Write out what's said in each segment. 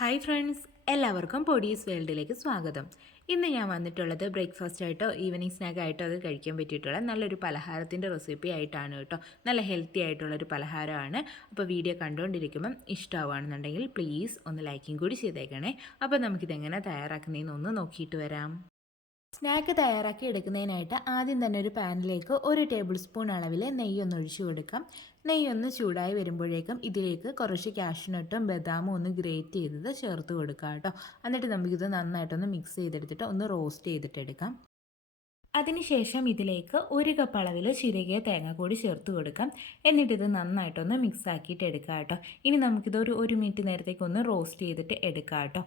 Hi friends, എല്ലാവർക്കും പൊടീസ് വേൾഡിലേക്ക് സ്വാഗതം. ഇന്ന് ഞാൻ വന്നിട്ടുള്ളത് ബ്രേക്ക്ഫാസ്റ്റ് ആയിട്ടോ ഈവനിങ് സ്നാക്ക് ആയിട്ടോ ഒക്കെ കഴിക്കാൻ പറ്റിയിട്ടുള്ള നല്ലൊരു പലഹാരത്തിൻ്റെ റെസിപ്പി ആയിട്ടാണ് കേട്ടോ. നല്ല ഹെൽത്തി ആയിട്ടുള്ളൊരു പലഹാരമാണ്. അപ്പോൾ വീഡിയോ കണ്ടുകൊണ്ടിരിക്കുമ്പം ഇഷ്ടമാവുകയാണെന്നുണ്ടെങ്കിൽ പ്ലീസ് ഒന്ന് ലൈക്കും കൂടി ചെയ്തേക്കണേ. അപ്പോൾ നമുക്കിതെങ്ങനെ തയ്യാറാക്കുന്നതെന്ന് ഒന്ന് നോക്കിയിട്ട് വരാം. സ്നാക്ക് തയ്യാറാക്കി എടുക്കുന്നതിനായിട്ട് ആദ്യം തന്നെ ഒരു പാനിലേക്ക് 1 ടേബിൾ സ്പൂൺ അളവിൽ നെയ്യൊന്ന് ഒഴിച്ചു കൊടുക്കാം. നെയ്യൊന്ന് ചൂടായി വരുമ്പോഴേക്കും ഇതിലേക്ക് കുറച്ച് കാഷ്നട്ടും ബദാമും ഒന്ന് ഗ്രേറ്റ് ചെയ്തത് ചേർത്ത് കൊടുക്കാം കേട്ടോ. എന്നിട്ട് നമുക്കിത് നന്നായിട്ടൊന്ന് മിക്സ് ചെയ്തെടുത്തിട്ട് ഒന്ന് റോസ്റ്റ് ചെയ്തിട്ടെടുക്കാം. അതിനുശേഷം ഇതിലേക്ക് 1 കപ്പ് അളവിൽ ചിരകിയ തേങ്ങ കൂടി ചേർത്ത് കൊടുക്കാം. എന്നിട്ടിത് നന്നായിട്ടൊന്ന് മിക്സ് ആക്കിയിട്ട് എടുക്കാം കേട്ടോ. ഇനി നമുക്കിത് ഒരു മിനിറ്റ് നേരത്തേക്ക് ഒന്ന് റോസ്റ്റ് ചെയ്തിട്ട് എടുക്കാം കേട്ടോ.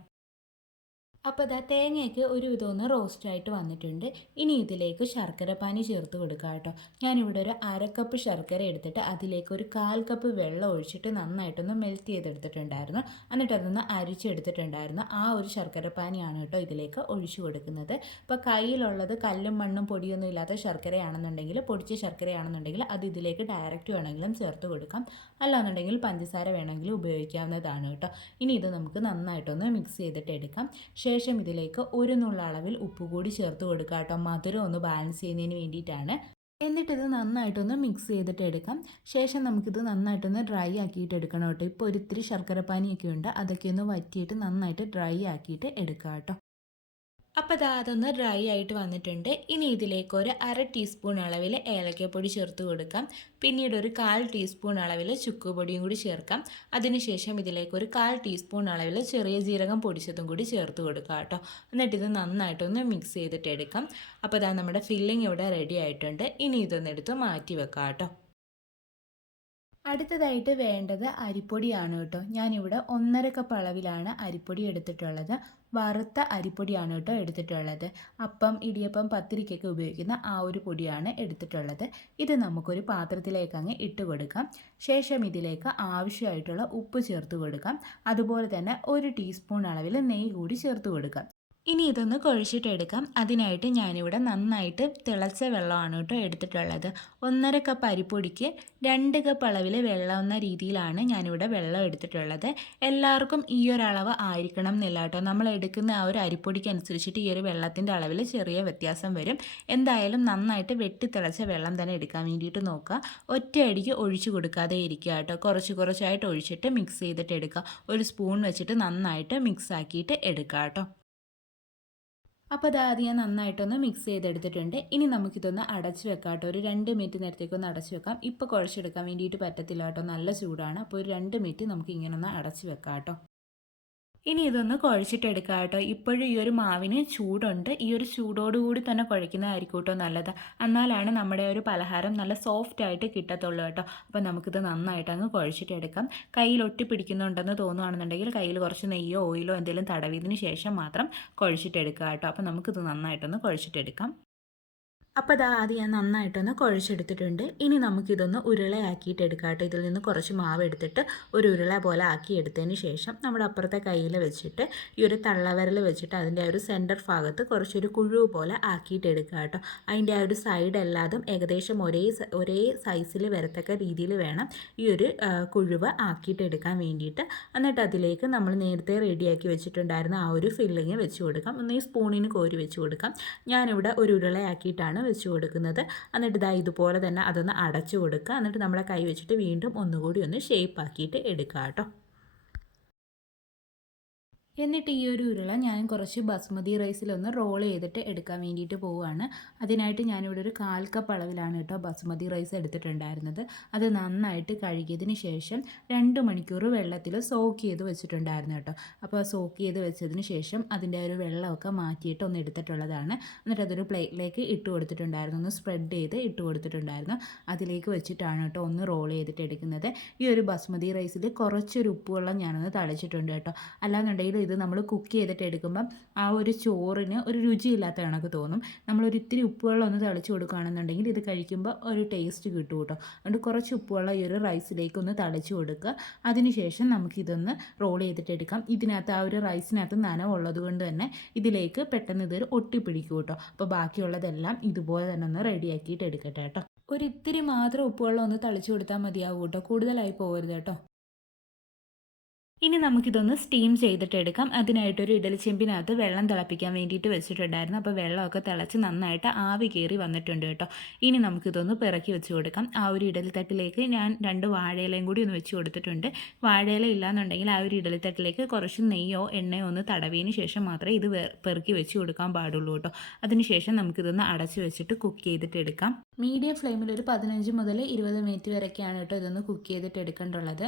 അപ്പോൾ ഇതാ തേങ്ങയൊക്കെ ഒരുവിധം ഒന്ന് റോസ്റ്റായിട്ട് വന്നിട്ടുണ്ട്. ഇനി ഇതിലേക്ക് ശർക്കര പാനി ചേർത്ത് കൊടുക്കുക കേട്ടോ. ഞാനിവിടെ ഒരു 1/2 കപ്പ് ശർക്കര എടുത്തിട്ട് അതിലേക്ക് ഒരു 1/4 കപ്പ് വെള്ളം ഒഴിച്ചിട്ട് നന്നായിട്ടൊന്ന് മെൽറ്റ് ചെയ്തെടുത്തിട്ടുണ്ടായിരുന്നു. എന്നിട്ട് അതൊന്ന് അരിച്ചെടുത്തിട്ടുണ്ടായിരുന്നു. ആ ഒരു ശർക്കര പാനിയാണ് കേട്ടോ ഇതിലേക്ക് ഒഴിച്ചു കൊടുക്കുന്നത്. അപ്പോൾ കയ്യിലുള്ളത് കല്ലും മണ്ണും പൊടിയൊന്നും ഇല്ലാത്ത ശർക്കരയാണെന്നുണ്ടെങ്കിൽ, പൊടിച്ച ശർക്കരയാണെന്നുണ്ടെങ്കിൽ അത് ഇതിലേക്ക് ഡയറക്റ്റ് വേണമെങ്കിലും ചേർത്ത് കൊടുക്കാം. അല്ലാന്നുണ്ടെങ്കിൽ പഞ്ചസാര വേണമെങ്കിലും ഉപയോഗിക്കാവുന്നതാണ് കേട്ടോ. ഇനി ഇത് നമുക്ക് നന്നായിട്ടൊന്ന് മിക്സ് ചെയ്തിട്ട് എടുക്കാം. ശേഷം ഇതിലേക്ക് ഒരു നുള്ള അളവിൽ ഉപ്പ് കൂടി ചേർത്ത് കൊടുക്കുക കേട്ടോ. മധുരം ഒന്ന് ബാലൻസ് ചെയ്യുന്നതിന് വേണ്ടിയിട്ടാണ്. എന്നിട്ടിത് നന്നായിട്ടൊന്ന് മിക്സ് ചെയ്തിട്ട് എടുക്കാം. ശേഷം നമുക്കിത് നന്നായിട്ടൊന്ന് ഡ്രൈ ആക്കിയിട്ട് എടുക്കണം കേട്ടോ. ഇപ്പോൾ ഒരിത്തിരി ശർക്കര പാനിയൊക്കെ ഉണ്ട്, അതൊക്കെ ഒന്ന് വറ്റിയിട്ട് നന്നായിട്ട് ഡ്രൈ ആക്കിയിട്ട് എടുക്കുക കേട്ടോ. അപ്പോൾ അതൊന്ന് ഡ്രൈ ആയിട്ട് വന്നിട്ടുണ്ട്. ഇനി ഇതിലേക്ക് ഒരു 1/2 ടീസ്പൂൺ അളവിൽ ഏലക്കപ്പൊടി ചേർത്ത് കൊടുക്കാം. പിന്നീട് ഒരു 1/4 ടീസ്പൂൺ അളവിൽ ചുക്കുപൊടിയും കൂടി ചേർക്കാം. അതിനുശേഷം ഇതിലേക്ക് ഒരു 1/4 ടീസ്പൂൺ അളവിൽ ചെറിയ ജീരകം പൊടിച്ചതും കൂടി ചേർത്ത് കൊടുക്കാം കേട്ടോ. എന്നിട്ട് ഇത് നന്നായിട്ടൊന്ന് മിക്സ് ചെയ്തിട്ട് എടുക്കാം. അപ്പോൾ നമ്മുടെ ഫില്ലിംഗ് ഇവിടെ റെഡി ആയിട്ടുണ്ട്. ഇനി ഇതൊന്നെടുത്ത് മാറ്റി വെക്കാം കേട്ടോ. അടുത്തതായിട്ട് വേണ്ടത് അരിപ്പൊടിയാണ് കേട്ടോ. ഞാനിവിടെ 1/2 കപ്പ് അളവിലാണ് അരിപ്പൊടി എടുത്തിട്ടുള്ളത്. വറുത്ത അരിപ്പൊടിയാണ് കേട്ടോ എടുത്തിട്ടുള്ളത്. അപ്പം, ഇടിയപ്പം, പത്തിരിക്കൊക്കെ ഉപയോഗിക്കുന്ന ആ ഒരു പൊടിയാണ് എടുത്തിട്ടുള്ളത്. ഇത് നമുക്കൊരു പാത്രത്തിലേക്ക് അങ്ങ് ഇട്ട് കൊടുക്കാം. ശേഷം ഇതിലേക്ക് ആവശ്യമായിട്ടുള്ള ഉപ്പ് ചേർത്ത് കൊടുക്കാം. അതുപോലെ തന്നെ 1 ടീസ്പൂൺ അളവിൽ നെയ്യ് കൂടി ചേർത്ത് കൊടുക്കാം. ഇനി ഇതൊന്ന് കുഴച്ചിട്ടെടുക്കാം. അതിനായിട്ട് ഞാനിവിടെ നന്നായിട്ട് തിളച്ച വെള്ളമാണ് കേട്ടോ എടുത്തിട്ടുള്ളത്. 1/2 കപ്പ് അരിപ്പൊടിക്ക് 2 കപ്പ് അളവിൽ വെള്ളം എന്ന രീതിയിലാണ് ഞാനിവിടെ വെള്ളം എടുത്തിട്ടുള്ളത്. എല്ലാവർക്കും ഈ ഒരു അളവ് ആയിരിക്കണം എന്നില്ല കേട്ടോ. നമ്മൾ എടുക്കുന്ന ആ ഒരു അരിപ്പൊടിക്ക് അനുസരിച്ചിട്ട് ഈ ഒരു വെള്ളത്തിൻ്റെ അളവിൽ ചെറിയ വ്യത്യാസം വരും. എന്തായാലും നന്നായിട്ട് വെട്ടി തിളച്ച വെള്ളം തന്നെ എടുക്കാൻ വേണ്ടിയിട്ട് നോക്കുക. ഒറ്റയടിക്ക് ഒഴിച്ചു കൊടുക്കാതെ ഇരിക്കുക കേട്ടോ. കുറച്ച് കുറച്ചായിട്ട് ഒഴിച്ചിട്ട് മിക്സ് ചെയ്തിട്ട് എടുക്കുക. ഒരു സ്പൂൺ വെച്ചിട്ട് നന്നായിട്ട് മിക്സ് ആക്കിയിട്ട് എടുക്കുക കേട്ടോ. അപ്പോൾ ആദ്യം നന്നായിട്ടൊന്ന് മിക്സ് ചെയ്തെടുത്തിട്ടുണ്ട്. ഇനി നമുക്കിതൊന്ന് അടച്ച് വെക്കാം കേട്ടോ. ഒരു 2 മിനിറ്റ് നേരത്തേക്കൊന്ന് അടച്ച് വെക്കാം. ഇപ്പോൾ കുഴച്ചെടുക്കാൻ വേണ്ടിയിട്ട് പറ്റത്തില്ല കേട്ടോ, നല്ല ചൂടാണ്. അപ്പോൾ ഒരു 2 മിനിറ്റ് നമുക്ക് ഇങ്ങനെ ഒന്ന് അടച്ച് വെക്കാം കേട്ടോ. ഇനി ഇതൊന്ന് കുഴച്ചിട്ടെടുക്കാം കേട്ടോ. ഇപ്പോഴും ഈ ഒരു മാവിന് ചൂടുണ്ട്. ഈ ഒരു ചൂടോടുകൂടി തന്നെ കുഴയ്ക്കുന്നതായിരിക്കും കേട്ടോ നല്ലത്. എന്നാലാണ് നമ്മുടെ ഒരു പലഹാരം നല്ല സോഫ്റ്റ് ആയിട്ട് കിട്ടത്തുള്ളൂ കേട്ടോ. അപ്പോൾ നമുക്കിത് നന്നായിട്ട് അങ്ങ് കുഴച്ചിട്ടെടുക്കാം. കയ്യിൽ ഒട്ടി പിടിക്കുന്നുണ്ടെന്ന് തോന്നുകയാണെന്നുണ്ടെങ്കിൽ കയ്യിൽ കുറച്ച് നെയ്യോ ഓയിലോ എന്തെങ്കിലും തടവിയതിന് ശേഷം മാത്രം കുഴച്ചിട്ടെടുക്കുക കേട്ടോ. അപ്പോൾ നമുക്കിത് നന്നായിട്ടൊന്ന് കുഴച്ചിട്ടെടുക്കാം. അപ്പോൾ ആദ്യം ഞാൻ നന്നായിട്ടൊന്ന് കുഴച്ചെടുത്തിട്ടുണ്ട്. ഇനി നമുക്കിതൊന്ന് ഉരുളയാക്കിയിട്ട് എടുക്കാം കേട്ടോ. ഇതിൽ നിന്ന് കുറച്ച് മാവ് എടുത്തിട്ട് ഒരു ഉരുള പോലെ ആക്കിയെടുത്തതിന് ശേഷം നമ്മുടെ അപ്പുറത്തെ കയ്യിൽ വെച്ചിട്ട് ഈ ഒരു തള്ളവിരൽ വെച്ചിട്ട് അതിൻ്റെ ഒരു സെൻറ്റർ ഭാഗത്ത് കുറച്ചൊരു കുഴു പോലെ ആക്കിയിട്ട് എടുക്കുക കേട്ടോ. അതിൻ്റെ ആ ഒരു സൈഡ് എല്ലാതും ഏകദേശം ഒരേ സൈസിൽ വരത്തക്ക രീതിയിൽ വേണം ഈ ഒരു കുഴുവ് ആക്കിയിട്ട് എടുക്കാൻ വേണ്ടിയിട്ട്. എന്നിട്ട് അതിലേക്ക് നമ്മൾ നേരത്തെ റെഡിയാക്കി വെച്ചിട്ടുണ്ടായിരുന്ന ആ ഒരു ഫില്ലിങ് വെച്ച് കൊടുക്കാം. ഒന്ന് ഈ സ്പൂണിന് കോരി വെച്ച് കൊടുക്കാം. ഞാനിവിടെ ഒരു ഉരുളയാക്കിയിട്ടാണ് വെച്ച് കൊടുക്കുന്നത്. എന്നിട്ട് ഇതുപോലെ തന്നെ അതൊന്ന് അടച്ചു കൊടുക്കുക. എന്നിട്ട് നമ്മുടെ കൈ വെച്ചിട്ട് വീണ്ടും ഒന്നുകൂടി ഒന്ന് ഷേപ്പ് ആക്കിയിട്ട് എടുക്കുക കേട്ടോ. എന്നിട്ട് ഈ ഒരു ഉരുള ഞാൻ കുറച്ച് ബസ്മതി റൈസിലൊന്ന് റോൾ ചെയ്തിട്ട് എടുക്കാൻ വേണ്ടിയിട്ട് പോവുകയാണ്. അതിനായിട്ട് ഞാനിവിടെ ഒരു 1/4 കപ്പ് അളവിലാണ് കേട്ടോ ബസ്മതി റൈസ് എടുത്തിട്ടുണ്ടായിരുന്നത്. അത് നന്നായിട്ട് കഴുകിയതിന് ശേഷം 2 മണിക്കൂർ വെള്ളത്തിൽ സോക്ക് ചെയ്ത് വെച്ചിട്ടുണ്ടായിരുന്നു കേട്ടോ. അപ്പോൾ സോക്ക് ചെയ്ത് വെച്ചതിന് ശേഷം അതിൻ്റെ ഒരു വെള്ളമൊക്കെ മാറ്റിയിട്ട് ഒന്ന് എടുത്തിട്ടുള്ളതാണ്. എന്നിട്ട് അതൊരു പ്ലേറ്റിലേക്ക് ഇട്ട് കൊടുത്തിട്ടുണ്ടായിരുന്നു. ഒന്ന് സ്പ്രെഡ് ചെയ്ത് ഇട്ട് കൊടുത്തിട്ടുണ്ടായിരുന്നു. അതിലേക്ക് വെച്ചിട്ടാണ് കേട്ടോ ഒന്ന് റോൾ ചെയ്തിട്ട് എടുക്കുന്നത്. ഈ ഒരു ബസ്മതി റൈസിൽ കുറച്ചൊരു ഉപ്പുവെള്ളം ഞാനൊന്ന് തളിച്ചിട്ടുണ്ട് കേട്ടോ. അല്ലാന്നുണ്ടെങ്കിൽ ഇത് നമ്മൾ കുക്ക് ചെയ്തിട്ട് എടുക്കുമ്പം ആ ഒരു ചോറിന് ഒരു രുചിയില്ലാത്ത കണക്ക് തോന്നും. നമ്മളൊരു ഇത്തിരി ഉപ്പുവെള്ളം ഒന്ന് തളിച്ച് കൊടുക്കുകയാണെന്നുണ്ടെങ്കിൽ ഇത് കഴിക്കുമ്പോൾ ഒരു ടേസ്റ്റ് കിട്ടും കേട്ടോ. അതുകൊണ്ട് കുറച്ച് ഉപ്പുവെള്ളം ഈ ഒരു റൈസിലേക്ക് ഒന്ന് തളിച്ച് കൊടുക്കുക. അതിനുശേഷം നമുക്കിതൊന്ന് റോൾ ചെയ്തിട്ട് എടുക്കാം. ഇതിനകത്ത് ആ ഒരു റൈസിനകത്ത് നനവുള്ളത് കൊണ്ട് തന്നെ ഇതിലേക്ക് പെട്ടെന്ന് ഇതൊരു ഒട്ടിപ്പിടിക്കും കേട്ടോ. അപ്പോൾ ബാക്കിയുള്ളതെല്ലാം ഇതുപോലെ തന്നെ ഒന്ന് റെഡിയാക്കിയിട്ട് എടുക്കട്ടെ കേട്ടോ. ഒരിത്തിരി മാത്രം ഉപ്പുവെള്ളം ഒന്ന് തളിച്ച് കൊടുത്താൽ മതിയാവും കേട്ടോ, കൂടുതലായി പോകരുത് കേട്ടോ. ഇനി നമുക്കിതൊന്ന് സ്റ്റീം ചെയ്തിട്ട് എടുക്കാം. അതിനായിട്ടൊരു ഇഡലിച്ചെമ്പിനകത്ത് വെള്ളം തിളപ്പിക്കാൻ വേണ്ടിയിട്ട് വെച്ചിട്ടുണ്ടായിരുന്നു. അപ്പോൾ വെള്ളമൊക്കെ തിളച്ച് നന്നായിട്ട് ആവി കയറി വന്നിട്ടുണ്ട് കേട്ടോ. ഇനി നമുക്കിതൊന്ന് പിറക്കി വെച്ച് കൊടുക്കാം. ആ ഒരു ഇഡലിത്തട്ടിലേക്ക് ഞാൻ 2 വാഴയിലയും കൂടി ഒന്ന് വെച്ച് കൊടുത്തിട്ടുണ്ട്. വാഴയില ഇല്ലാന്നുണ്ടെങ്കിൽ ആ ഒരു ഇഡലിത്തട്ടിലേക്ക് കുറച്ച് നെയ്യോ എണ്ണയോ ഒന്ന് തടവിയതിന് ശേഷം മാത്രമേ ഇത് പെറുക്കി വെച്ച് കൊടുക്കാൻ പാടുള്ളൂ കേട്ടോ. അതിനുശേഷം നമുക്കിതൊന്ന് അടച്ച് വെച്ചിട്ട് കുക്ക് ചെയ്തിട്ട് എടുക്കാം. മീഡിയം ഫ്ലെയിമിൽ ഒരു 15 മുതൽ 20 മിനിറ്റ് വരെയൊക്കെയാണ് കേട്ടോ ഇതൊന്ന് കുക്ക് ചെയ്തിട്ട് എടുക്കേണ്ടുള്ളത്.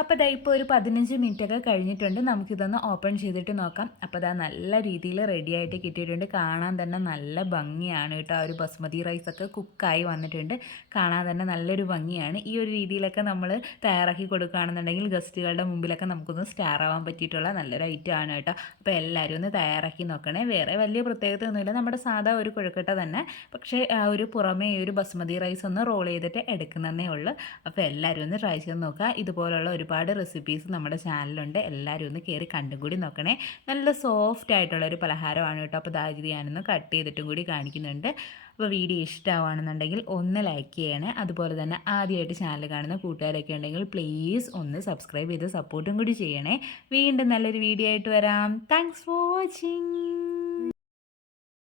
അപ്പോൾ ദാ ഇപ്പോൾ ഒരു 15 മിനിറ്റൊക്കെ കഴിഞ്ഞിട്ടുണ്ട്. നമുക്കിതൊന്ന് ഓപ്പൺ ചെയ്തിട്ട് നോക്കാം. അപ്പോൾ ദാ നല്ല രീതിയിൽ റെഡിയായിട്ട് കിട്ടിയിട്ടുണ്ട്. കാണാൻ തന്നെ നല്ല ഭംഗിയാണ് കേട്ടോ. ആ ഒരു ബസ്മതി റൈസൊക്കെ കുക്കായി വന്നിട്ടുണ്ട്. കാണാൻ തന്നെ നല്ലൊരു ഭംഗിയാണ്. ഈ ഒരു രീതിയിലൊക്കെ നമ്മൾ തയ്യാറാക്കി കൊടുക്കുകയാണെന്നുണ്ടെങ്കിൽ ഗസ്റ്റുകളുടെ മുമ്പിലൊക്കെ നമുക്കൊന്ന് സ്റ്റാർ ആവാൻ പറ്റിയിട്ടുള്ള നല്ലൊരു ഐറ്റം ആണ് കേട്ടോ. അപ്പോൾ എല്ലാവരും ഒന്ന് തയ്യാറാക്കി നോക്കണേ. വേറെ വലിയ പ്രത്യേകത ഒന്നുമില്ല. നമ്മുടെ സാധാ ഒരു കൊഴുക്കട്ട തന്നെ. പക്ഷേ ആ ഒരു പുറമേ ഈ ഒരു ബസ്മതി റൈസ് ഒന്ന് റോൾ ചെയ്തിട്ട് എടുക്കുന്നതേ ഉള്ളൂ. അപ്പോൾ എല്ലാവരും ഒന്ന് ട്രൈ ചെയ്ത് നോക്കുക. ഇതുപോലുള്ള ഒരുപാട് റെസിപ്പീസ് നമ്മുടെ ചാനലുണ്ട്. എല്ലാവരും ഒന്ന് കയറി കണ്ടും കൂടി നോക്കണേ. നല്ല സോഫ്റ്റ് ആയിട്ടുള്ളൊരു പലഹാരമാണ് കേട്ടോ. അപ്പോൾ ഇത് ഞാനൊന്ന് കട്ട് ചെയ്തിട്ടും കൂടി കാണിക്കുന്നുണ്ട്. അപ്പോൾ വീഡിയോ ഇഷ്ടമാണെന്നുണ്ടെങ്കിൽ ഒന്ന് ലൈക്ക് ചെയ്യണേ. അതുപോലെ തന്നെ ആദ്യമായിട്ട് ചാനൽ കാണുന്ന കൂട്ടുകാരൊക്കെ ഉണ്ടെങ്കിൽ പ്ലീസ് ഒന്ന് സബ്സ്ക്രൈബ് ചെയ്ത് സപ്പോർട്ടും കൂടി ചെയ്യണേ. വീണ്ടും നല്ലൊരു വീഡിയോ ആയിട്ട് വരാം. Thanks for watching.